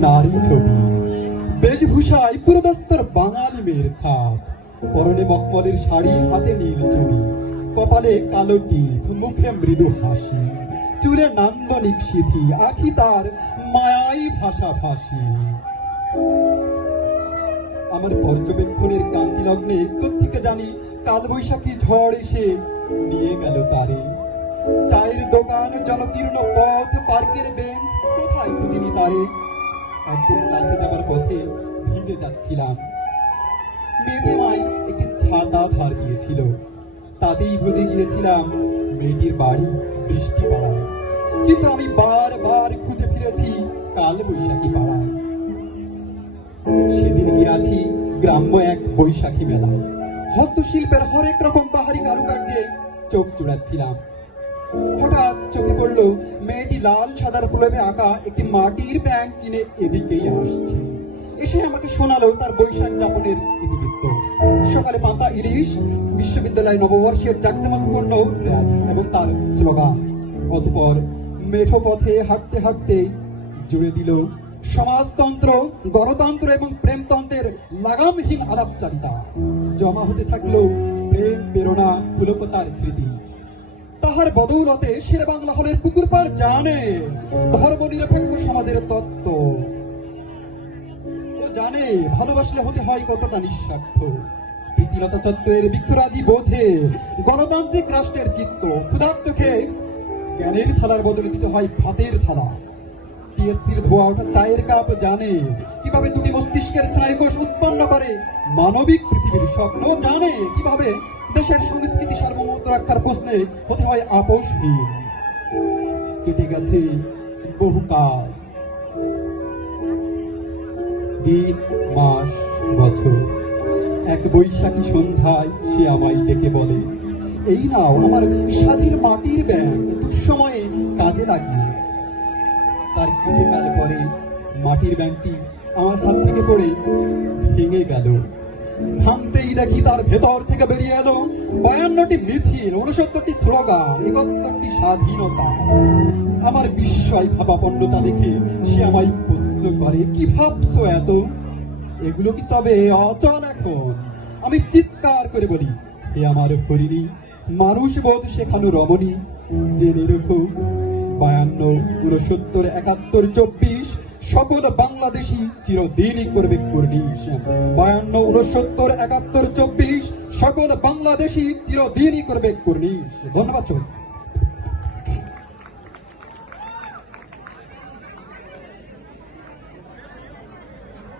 নারী ছবি বেশভূষায় পুরোদস্তর বাঙালি মেয়ের ছাপ, পরনে মখমলের শাড়ি, হাতে নীল চুড়ি, কপালে কালো টিপ, মুখে মৃদু হাসি, চুলে নান্দনিক সিথি, আখি তার মায়াই ভাষাভাষী। আমার পর্যবেক্ষণের কান্তি লগ্নে কোত্থেকে জানি কালবৈশাখী ঝড় এসে নিয়ে গেল তারে। চায়ের দোকান, জনকীর্ণ পথ, পার্কের বেঞ্চ, কোথায় খুঁজিনি তারে। একদিন ক্লাসে যাবার পথে ভিজে যাচ্ছিলাম, মেয়েটি আমায় একটি ছাতা ধার দিয়েছিল। তাতেই বুঝে গিয়েছিলাম মেয়েটির বাড়ি বৃষ্টি পাড়ায়, কিন্তু আমি বারবার খুঁজে ফিরেছি কাল বৈশাখী পাড়ায়। সেদিন গিয়েছি গ্রাম্য এক বৈশাখী মেলায়, হস্তশিল্পের হরেক রকম বাহারি কারুকার্যে চোখ জুড়াচ্ছিলাম। হঠাৎ চোখে পড়ল মেয়েটি লাল সাদার প্রলেপে আঁকা একটি মাটির ব্যাঙ কিনে এদিকেই আসছে। এসে আমাকে শোনালো তার বৈশাখ যাপনের ইতিবৃত্ত। সকালে পান্তা ইলিশ, বিশ্ববিদ্যালয় নববর্ষের জাঁকজমকপূর্ণ র্যালি এবং তার স্লোগান। অতঃপর মেঠো পথে হাঁটতে হাঁটতে জুড়ে দিল সমাজতন্ত্র, গণতন্ত্র এবং প্রেমতন্ত্রের লাগামহীন আলাপচারিতা। জমা হতে থাকলো প্রেম, প্রেরণা, পুলকতার স্মৃতি। তাহার বদৌলতে শের বাংলা হলের পুকুর পাড় জানে ধর্ম নিরপেক্ষ সমাজের তত্ত্ব। ও জানে ভালোবাসলে হতে হয় কতটা নিঃস্বার্থ। প্রীতিলতা চত্বরের বৃক্ষরাজি বোঝে গণতান্ত্রিক রাষ্ট্রের চিত্ত। ক্ষুধার্ত খেয়ে জ্ঞানের থালার বদলে দিতে হয় ভাতের থালা। টিএসসির ধোয়া ওঠা চায়ের কাপ জানে কিভাবে দুটি মস্তিষ্কের স্নায়ুকোষ উৎপন্ন করে মানবিক পৃথিবীর স্বপ্ন। জানে কিভাবে দেশের সংস্কৃতি সার্বভৌমত্ব রক্ষার প্রশ্নে হতে হয় আপোষহীন। কেটে গেছে বহুকাল, দিন, মাস, বছর। এক বৈশাখী সন্ধ্যায় সে আমায় ডেকে বলে, এই নাও আমার স্বাধীন মাটির ব্যাঙ, দুঃসময়ে কাজে লাগিয়ে। তার কিছুকাল পরে মাটির ব্যাংকটি আমার হাত থেকে পড়ে ভেঙে গেল। ভাঙতেই দেখি তার ভেতর থেকে বেরিয়ে এলো 52টি মিছিল, 69টি স্লোগান, 71টি স্বাধীনতা। আমার বিস্ময় ভাবাপন্নতা দেখে সে আমায় প্রশ্ন করে, কি ভাবছো এত? এগুলো কি তবে অচল এখন? আমি চিৎকার করে বলি, হে আমার হরিণী, মানুষ বোধ শেখানো রমণী, জেনে রেখো 52, 69, 71, 24 সকল বাংলাদেশি চিরদিনই করবে কুর্নিশ। 52, 69, 71, 24 সকল বাংলাদেশি চিরদিনই করবে কুর্নিশ। ধন্যবাদ।